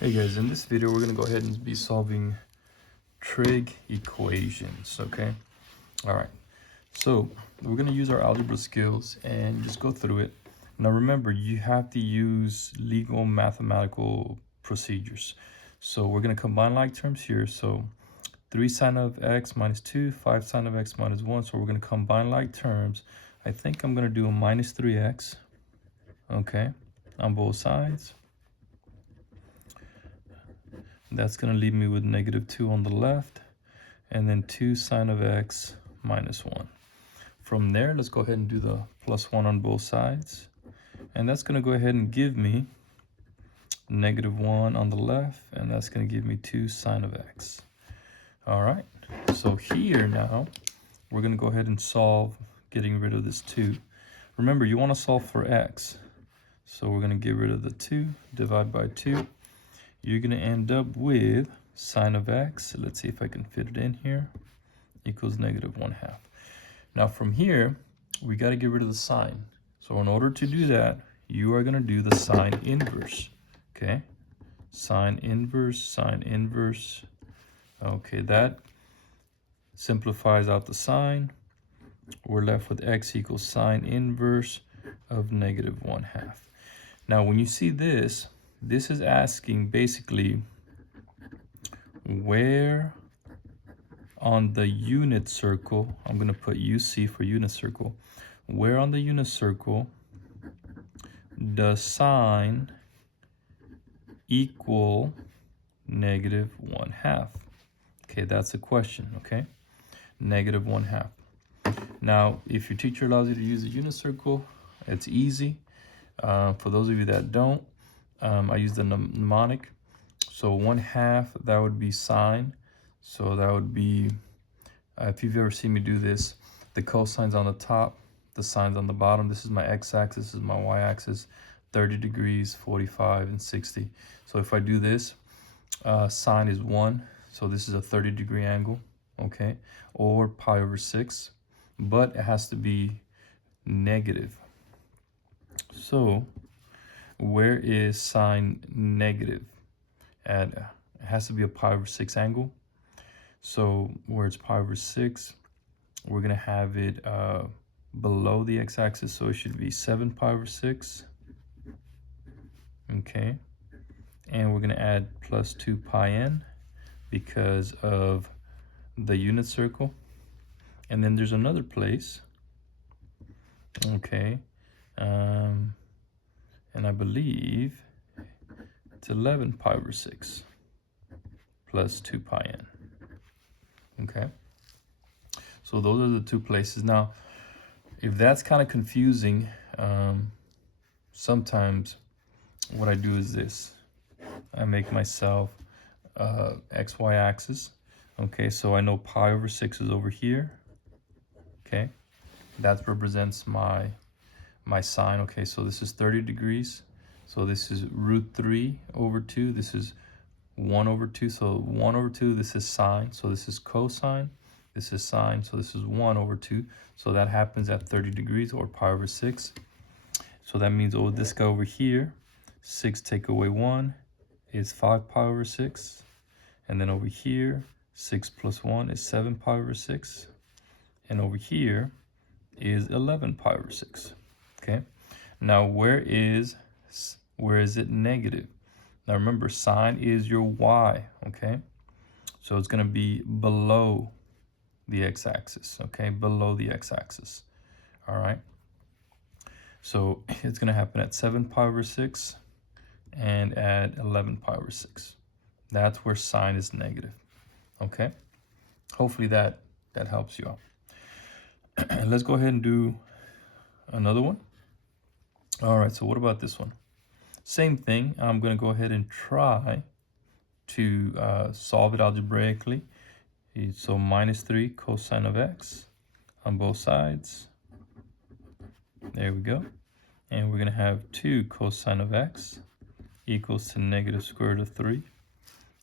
Hey guys, in this video we're going to go ahead and be solving trig equations, okay? All right, so we're going to use our algebra skills and just go through it. Now remember, you have to use legal mathematical procedures. So we're going to combine like terms here. So 3 sine of x minus 2, 5 sine of x minus 1. So we're going to combine like terms. I think I'm going to do a minus 3x, okay, on both sides. That's going to leave me with negative 2 on the left, and then 2 sine of x minus 1. From there, let's go ahead and do the plus 1 on both sides. And that's going to go ahead and give me negative 1 on the left, and that's going to give me 2 sine of x. All right, so here now, we're going to go ahead and solve, getting rid of this 2. Remember, you want to solve for x. So we're going to get rid of the 2, divide by 2. You're going to end up with sine of x, let's see if I can fit it in here, equals negative 1/2. Now from here, we got to get rid of the sine. So in order to do that, you are going to do the sine inverse, okay? Sine inverse, okay, that simplifies out the sine. We're left with x equals sine inverse of negative 1/2. Now when you see this is asking basically where on the unit circle, I'm going to put UC for unit circle, where on the unit circle does sine equal negative 1/2? Okay, that's a question, okay? Negative 1/2. Now, if your teacher allows you to use a unit circle, it's easy. For those of you that don't, I use the mnemonic. So 1/2, that would be sine. So that would be, if you've ever seen me do this, the cosine's on the top, the sine's on the bottom. This is my x-axis, this is my y-axis, 30 degrees, 45, and 60. So if I do this, sine is 1. So this is a 30-degree angle, okay? Or pi over 6. But it has to be negative. So where is sine negative? It has to be a pi over 6 angle. So where it's pi over 6, we're going to have it below the x-axis. So it should be 7 pi over 6. Okay. And we're going to add plus 2 pi n because of the unit circle. And then there's another place. Okay. And I believe it's 11 pi over 6 plus 2 pi n. Okay. So those are the two places. Now, if that's kind of confusing, sometimes what I do is this. I make myself XY axis. Okay, so I know pi over 6 is over here. Okay, that represents my sine. Okay, so this is 30 degrees. So this is root 3 over 2. This is 1 over 2. So 1 over 2, this is sine. So this is cosine. This is sine. So this is 1 over 2. So that happens at 30 degrees or pi over 6. So that means, oh, this guy over here, 6 take away 1 is 5 pi over 6. And then over here, 6 plus 1 is 7 pi over 6. And over here is 11 pi over 6. Okay. Now, where is it negative? Now, remember, sine is your y. Okay. So it's going to be below the x-axis. Okay. Below the x-axis. All right. So it's going to happen at 7 pi over 6 and at 11 pi over 6. That's where sine is negative. Okay. Hopefully that helps you out. Let's go ahead and do another one. All right, so what about this one? Same thing. I'm going to go ahead and try to solve it algebraically. So minus 3 cosine of x on both sides. There we go. And we're going to have 2 cosine of x equals to negative square root of 3.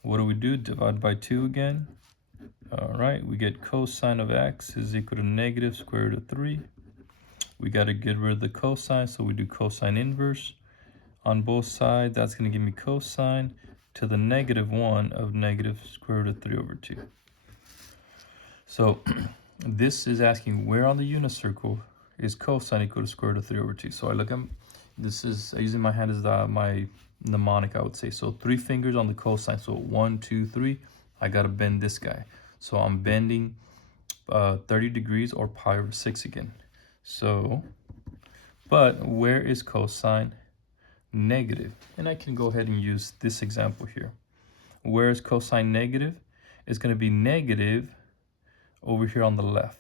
What do? Divide by 2 again. All right, we get cosine of x is equal to negative square root of 3. We got to get rid of the cosine, so we do cosine inverse on both sides. That's going to give me cosine. to the -1 of negative square root of 3 over 2. So this is asking where on the unit circle is cosine equal to square root of 3 over 2. So I look at, this is using my hand as my mnemonic, I would say. So 3 fingers on the cosine. So 1, 2, 3. I got to bend this guy. So I'm bending 30 degrees or pi over 6 again. So, but where is cosine negative? And I can go ahead and use this example here. Where is cosine negative? It's going to be negative over here on the left.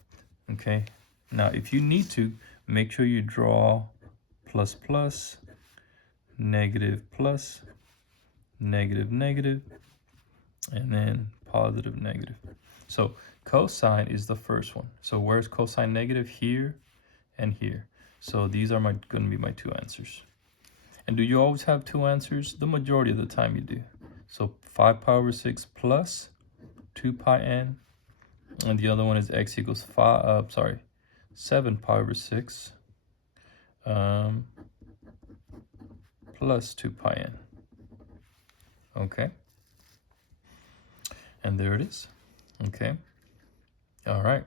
Okay. Now, if you need to, make sure you draw plus plus, negative plus, negative negative, and then positive negative. So cosine is the first one. So where's cosine negative? Here and here. So these are going to be my 2 answers. And do you always have 2 answers? The majority of the time you do. So 5 pi over 6 plus 2 pi n, and the other one is x equals 7 pi over 6 plus 2 pi n. Okay. And there it is. Okay. All right.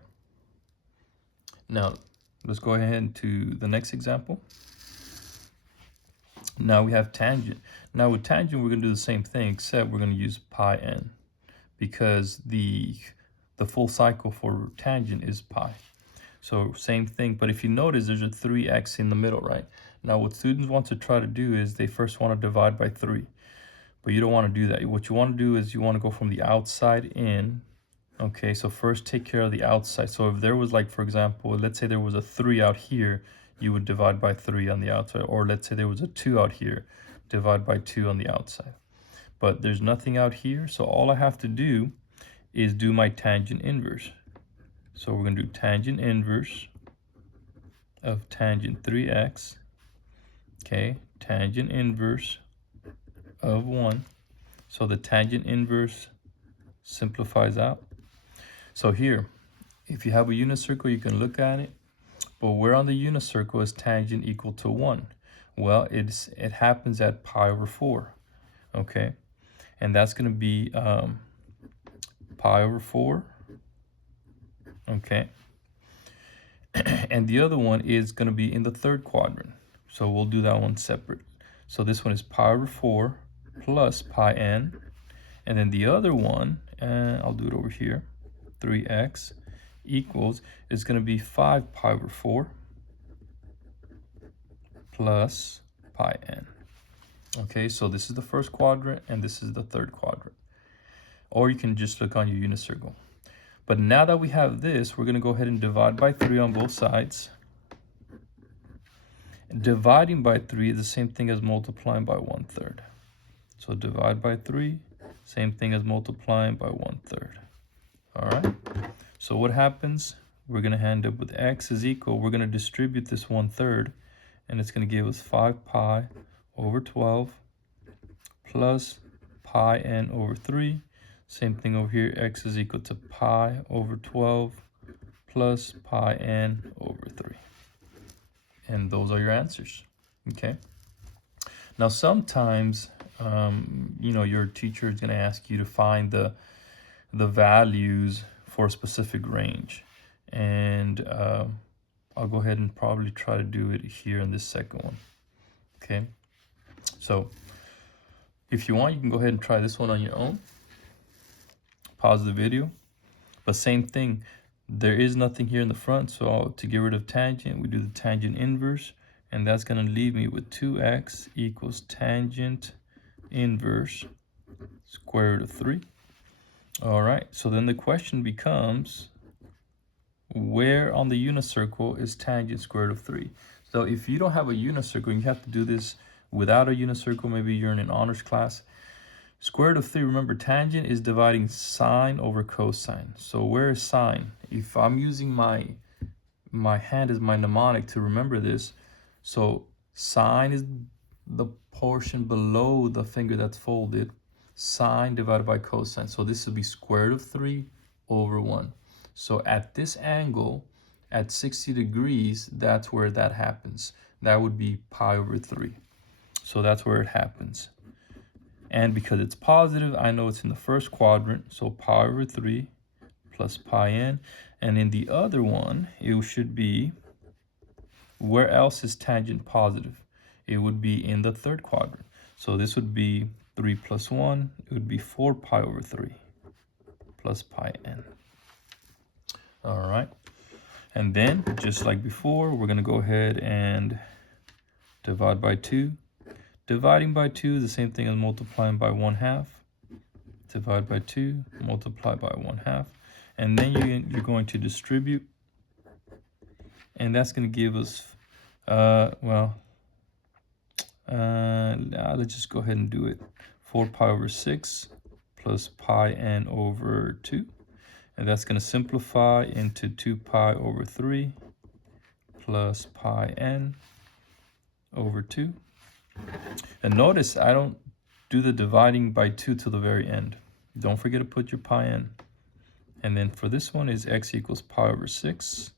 Now, let's go ahead to the next example. Now we have tangent. Now with tangent, we're going to do the same thing, except we're going to use pi n, because the full cycle for tangent is pi. So same thing, but if you notice, there's a 3x in the middle, right? Now what students want to try to do is they first want to divide by 3. But you don't want to do that. What you want to do is you want to go from the outside in. Okay, so first take care of the outside. So if there was, like, for example, let's say there was a 3 out here, you would divide by 3 on the outside. Or let's say there was a 2 out here, divide by 2 on the outside. But there's nothing out here, so all I have to do is do my tangent inverse. So we're going to do tangent inverse of tangent 3x. Okay, tangent inverse of 1. So the tangent inverse simplifies out. So here, if you have a unit circle, you can look at it. But where on the unit circle is tangent equal to 1? Well, it happens at pi over 4. Okay, and that's going to be pi over 4. Okay, and the other one is going to be in the 3rd quadrant. So we'll do that one separate. So this one is pi over 4 plus pi n. And then the other one, I'll do it over here, 3x equals, is going to be 5 pi over 4 plus pi n. Okay, so this is the 1st quadrant and this is the 3rd quadrant. Or you can just look on your unit circle. But now that we have this, we're going to go ahead and divide by 3 on both sides. Dividing by 3 is the same thing as multiplying by 1/3. So divide by 3, same thing as multiplying by 1/3. All right. So what happens? We're going to end up with x is equal. We're going to distribute this 1/3, and it's going to give us 5 pi over 12 plus pi n over 3. Same thing over here. X is equal to pi over 12 plus pi n over 3. And those are your answers. Okay. Now sometimes, you know, your teacher is going to ask you to find the values for a specific range, and I'll go ahead and probably try to do it here in this second one. Okay. So if you want, you can go ahead and try this one on your own. Pause the video. But same thing. There is nothing here in the front, so to get rid of tangent, we do the tangent inverse, and that's going to leave me with 2x equals tangent inverse square root of 3. All right, so then the question becomes, where on the unit circle is tangent square root of 3? So if you don't have a unit circle, you have to do this without a unit circle. Maybe you're in an honors class. Square root of 3, remember, tangent is dividing sine over cosine. So where is sine? If I'm using my hand as my mnemonic to remember this, so sine is the portion below the finger that's folded. Sine divided by cosine. So this will be square root of 3 over 1. So at this angle, at 60 degrees, that's where that happens. That would be pi over 3. So that's where it happens. And because it's positive, I know it's in the first quadrant. So pi over 3 plus pi n. And in the other one, it should be, where else is tangent positive? It would be in the third quadrant. So this would be 3 plus 1. It would be 4 pi over 3 plus pi n. All right. And then, just like before, we're going to go ahead and divide by 2. Dividing by 2 is the same thing as multiplying by 1/2. Divide by 2, multiply by 1/2. And then you're going to distribute. And that's going to give us, let's just go ahead and do it. 4 pi over 6 plus pi n over 2. And that's going to simplify into 2 pi over 3 plus pi n over 2. And notice I don't do the dividing by 2 to the very end. Don't forget to put your pi n. And then for this one is x equals pi over 6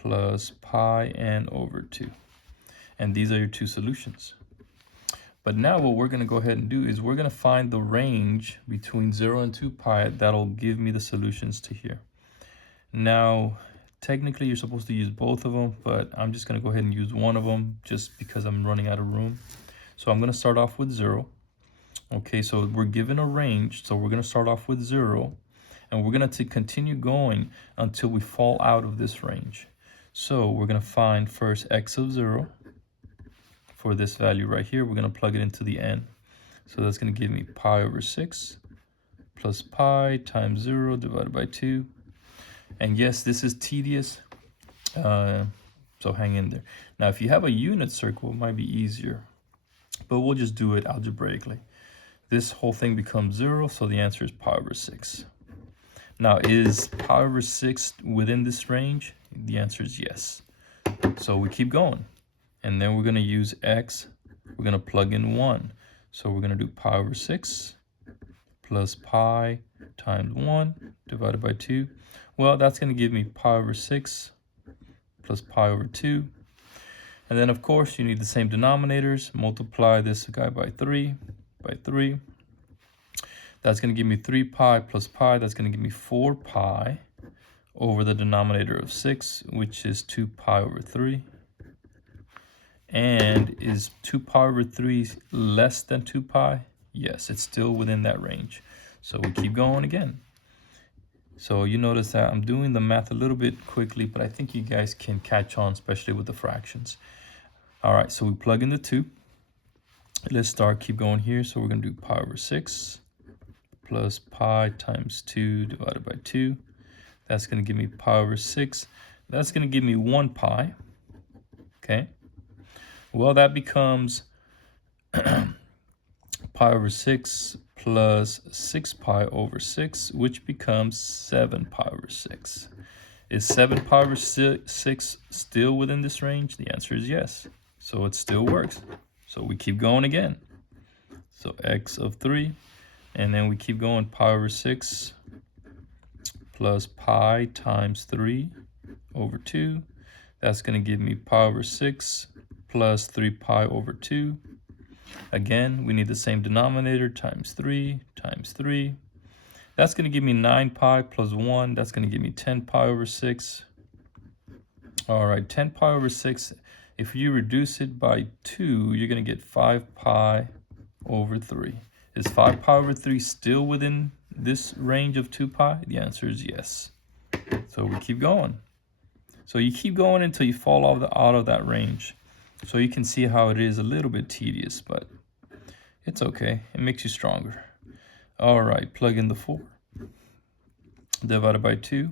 plus pi n over 2. And these are your two solutions. But now what we're going to go ahead and do is we're going to find the range between 0 and 2 pi that'll give me the solutions to here. Now, technically you're supposed to use both of them, but I'm just going to go ahead and use one of them just because I'm running out of room. So I'm going to start off with 0. Okay, so we're given a range, so we're going to start off with 0, and we're going to continue going until we fall out of this range. So we're going to find first x of 0. For this value right here, we're going to plug it into the n. So that's going to give me pi over 6 plus pi times 0 divided by 2. And yes, this is tedious, so hang in there. Now, if you have a unit circle, it might be easier, but we'll just do it algebraically. This whole thing becomes 0, so the answer is pi over 6. Now, is pi over 6 within this range? The answer is yes. So we keep going. And then we're going to use x. We're going to plug in 1. So we're going to do pi over 6 plus pi times 1 divided by 2. Well, that's going to give me pi over 6 plus pi over 2. And then, of course, you need the same denominators. Multiply this guy by 3. That's going to give me 3 pi plus pi. That's going to give me 4 pi over the denominator of 6, which is 2 pi over 3. And is 2 pi over 3 less than 2 pi? Yes, it's still within that range. So we keep going again. So you notice that I'm doing the math a little bit quickly, but I think you guys can catch on, especially with the fractions. All right, so we plug in the 2. Let's keep going here. So we're going to do pi over 6 plus pi times 2 divided by 2. That's going to give me pi over 6. That's going to give me 1 pi. Okay. Well, that becomes pi over 6 plus 6 pi over 6, which becomes 7 pi over 6. Is 7 pi over 6 still within this range? The answer is yes. So it still works. So we keep going again. So x of 3, and then we keep going pi over 6 plus pi times 3 over 2. That's going to give me pi over 6 plus 3 pi over 2. Again, we need the same denominator, times 3 times 3. That's going to give me 9 pi plus 1. That's going to give me 10 pi over 6. All right, 10 pi over 6. If you reduce it by 2, you're going to get 5 pi over 3. Is 5 pi over 3 still within this range of 2 pi? The answer is yes. So we keep going. So you keep going until you fall out of that range. So you can see how it is a little bit tedious, but it's okay. It makes you stronger. All right, plug in the 4. Divided by 2.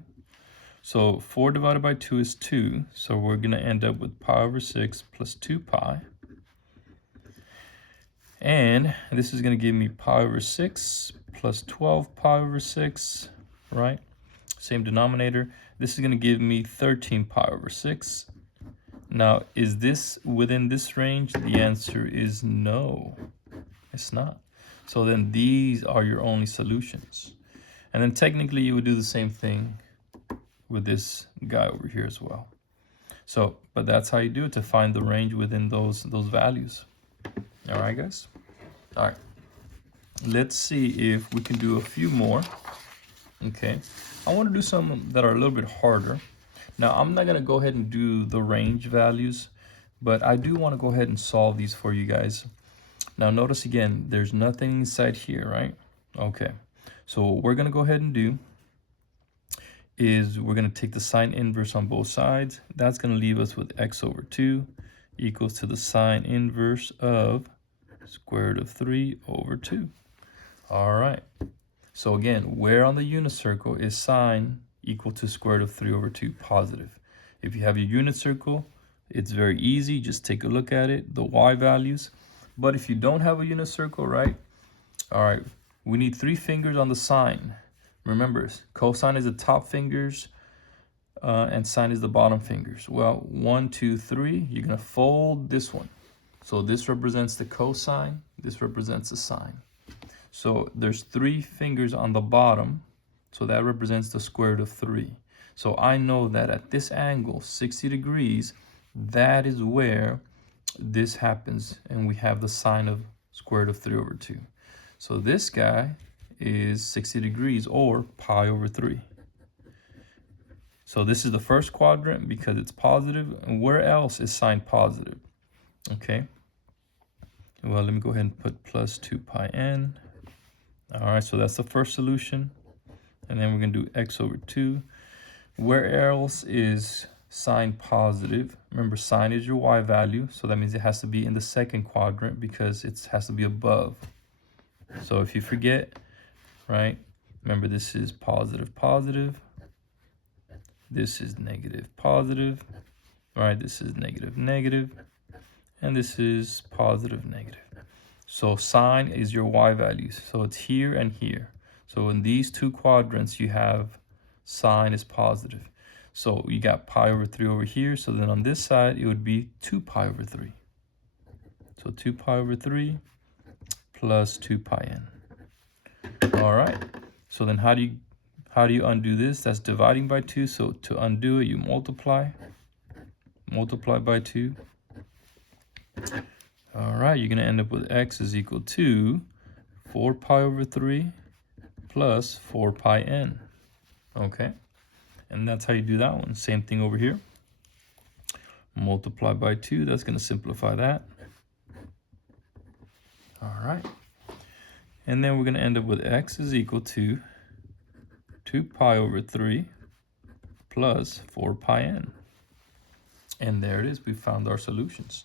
So 4 divided by 2 is 2. So we're going to end up with pi over 6 plus 2 pi. And this is going to give me pi over 6 plus 12 pi over 6, right? Same denominator. This is going to give me 13 pi over 6. Now, is this within this range? The answer is no, it's not. So then these are your only solutions. And then technically you would do the same thing with this guy over here as well. So, but that's how you do it, to find the range within those values. All right, guys? All right. let's see if we can do a few more. Okay, I want to do some that are a little bit harder. Now, I'm not going to go ahead and do the range values, but I do want to go ahead and solve these for you guys. Now, notice again, there's nothing inside here, right? Okay, so what we're going to go ahead and do is we're going to take the sine inverse on both sides. That's going to leave us with x over 2 equals to the sine inverse of square root of 3 over 2. All right. So again, where on the unit circle is sine equal to square root of 3 over 2 positive? If you have your unit circle, it's very easy. Just take a look at it, the y values. But if you don't have a unit circle, right? All right, we need 3 fingers on the sine. Remember, cosine is the top fingers and sine is the bottom fingers. Well, 1, 2, 3, you're going to fold this one. So this represents the cosine, this represents the sine. So there's 3 fingers on the bottom, so that represents the square root of 3. So I know that at this angle, 60 degrees, that is where this happens, and we have the sine of square root of 3 over 2. So this guy is 60 degrees, or pi over 3. So this is the first quadrant because it's positive, and where else is sine positive? Okay, well, let me go ahead and put plus 2 pi n. All right, so that's the first solution. And then we're going to do x over 2. Where else is sine positive? Remember, sine is your y value, so that means it has to be in the second quadrant because it has to be above. So if you forget, right, remember this is positive, positive. This is negative, positive. All right, this is negative, negative. And this is positive, negative. So sine is your y values. So it's here and here. So in these 2 quadrants, you have sine is positive. So you got pi over 3 over here. So then on this side, it would be 2 pi over 3. So 2 pi over 3 plus 2 pi n. All right. So then how do you undo this? That's dividing by 2. So to undo it, you multiply by 2. All right, you're going to end up with x is equal to 4 pi over 3 plus 4 pi n. Okay, and that's how you do that one. Same thing over here. Multiply by 2, that's going to simplify that. All right, and then we're going to end up with x is equal to 2 pi over 3 plus 4 pi n. And there it is. We found our solutions.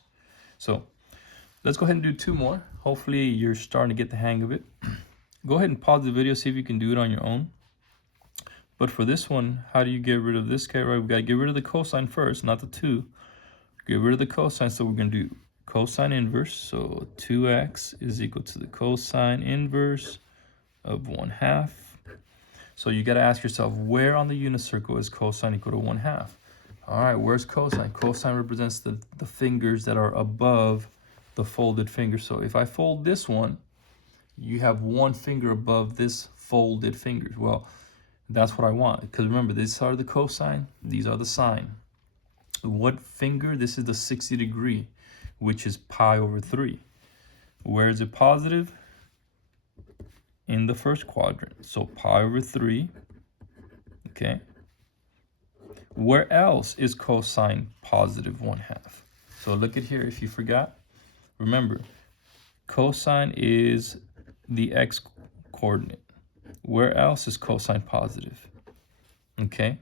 So let's go ahead and do 2 more. Hopefully you're starting to get the hang of it. Go ahead and pause the video, see if you can do it on your own. But for this one, how do you get rid of this guy, right? We've got to get rid of the cosine first, not the 2. Get rid of the cosine, so we're going to do cosine inverse. So 2x is equal to the cosine inverse of 1/2. So you got to ask yourself, where on the unit circle is cosine equal to 1/2? All right, where's cosine? Cosine represents the fingers that are above the folded finger. So if I fold this one, you have 1 finger above this folded fingers. Well, that's what I want, because remember, these are the cosine, these are the sine. What finger? This is the 60 degree, which is pi over 3. Where is it positive? In the first quadrant. So pi over 3. Okay. Where else is cosine positive 1/2? So look at here, if you forgot. Remember, cosine is the x coordinate. Where else is cosine positive? Okay.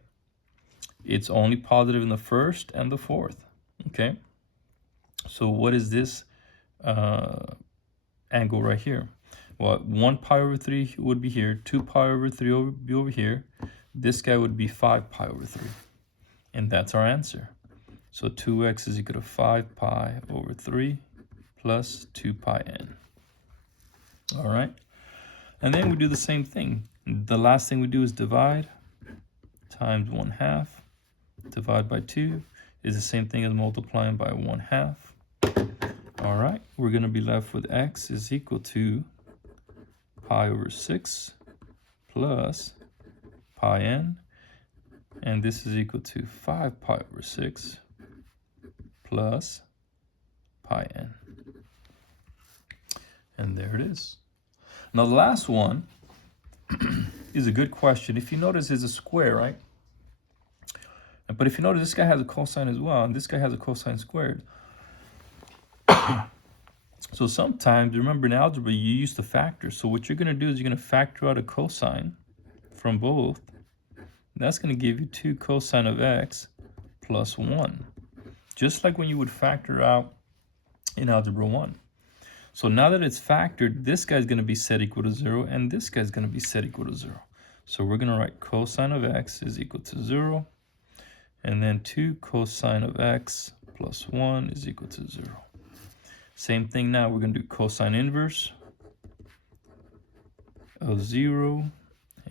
It's only positive in the first and the fourth. Okay. So what is this angle right here? Well, 1 pi over 3 would be here. 2 pi over 3 would be over here. This guy would be 5 pi over 3. And that's our answer. So 2x is equal to 5 pi over 3 plus 2 pi n. All right. And then we do the same thing. The last thing we do is divide times 1/2. Divide by 2 is the same thing as multiplying by 1/2. All right. We're going to be left with x is equal to pi over 6 plus pi n. And this is equal to 5 pi over 6 plus pi n. And there it is. Now the last one is a good question. If you notice, it's a square, right? But if you notice, this guy has a cosine as well, and this guy has a cosine squared. So sometimes, remember in algebra, you use the factor. So what you're going to do is you're going to factor out a cosine from both. That's going to give you 2 cosine of x plus 1. Just like when you would factor out in algebra 1. So now that it's factored, this guy's going to be set equal to 0, and this guy's going to be set equal to 0. So we're going to write cosine of x is equal to 0, and then 2 cosine of x plus 1 is equal to 0. Same thing now, we're going to do cosine inverse of 0,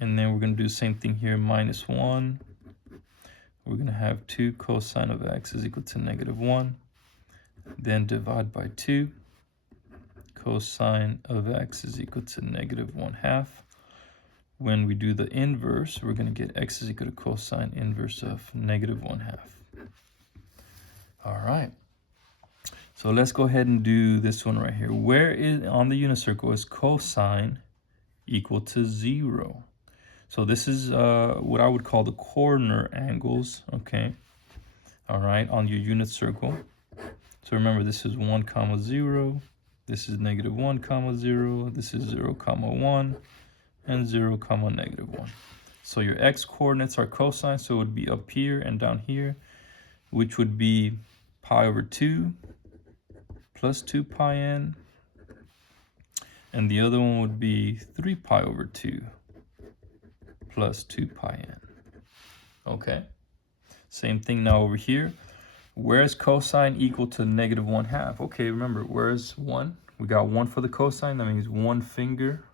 and then we're going to do the same thing here, minus 1. We're going to have 2 cosine of x is equal to negative 1. Then divide by 2. Cosine of x is equal to negative 1/2. When we do the inverse, we're going to get x is equal to cosine inverse of negative 1/2. All right. So let's go ahead and do this one right here. Where is on the unit circle is cosine equal to 0? So this is what I would call the corner angles, okay? All right, on your unit circle. So remember, this is 1, 0. This is negative 1, 0. This is 0, 1, and 0, negative 1. So your x coordinates are cosine, so it would be up here and down here, which would be pi over 2 plus 2 pi n, and the other one would be 3 pi over 2 plus 2 pi n. Okay, same thing now over here. Where is cosine equal to negative 1/2? Okay, remember, where's 1? We got 1 for the cosine, that means 1 finger.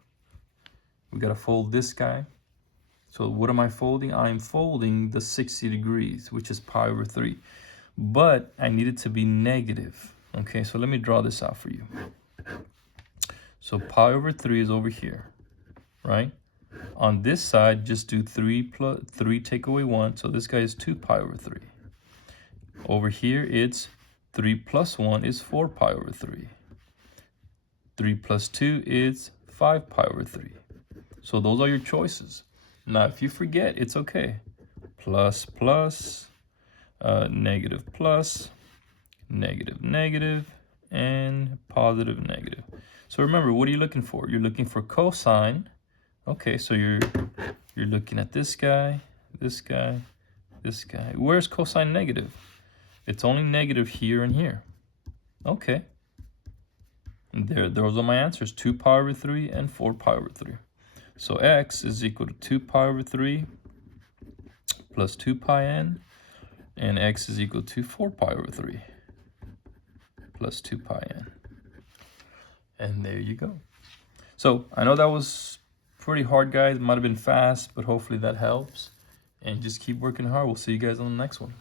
We gotta fold this guy. So what am I folding? I'm folding the 60 degrees, which is pi over 3. But I need it to be negative. Okay, so let me draw this out for you. So pi over 3 is over here, right? On this side, just do 3 plus 3 take away 1. So this guy is 2 pi over 3. Over here, it's 3 plus 1 is 4 pi over 3. 3 plus 2 is 5 pi over 3. So those are your choices. Now, if you forget, it's okay. Plus, plus, negative, plus, negative, negative, and positive, negative. So remember, what are you looking for? You're looking for cosine. Okay, so you're looking at this guy, this guy, this guy. Where's cosine negative? It's only negative here and here. Okay. And those are my answers, 2 pi over 3 and 4 pi over 3. So x is equal to 2 pi over 3 plus 2 pi n, and x is equal to 4 pi over 3 plus 2 pi n. And there you go. So I know that was pretty hard, guys. It might have been fast, but hopefully that helps. And just keep working hard. We'll see you guys on the next one.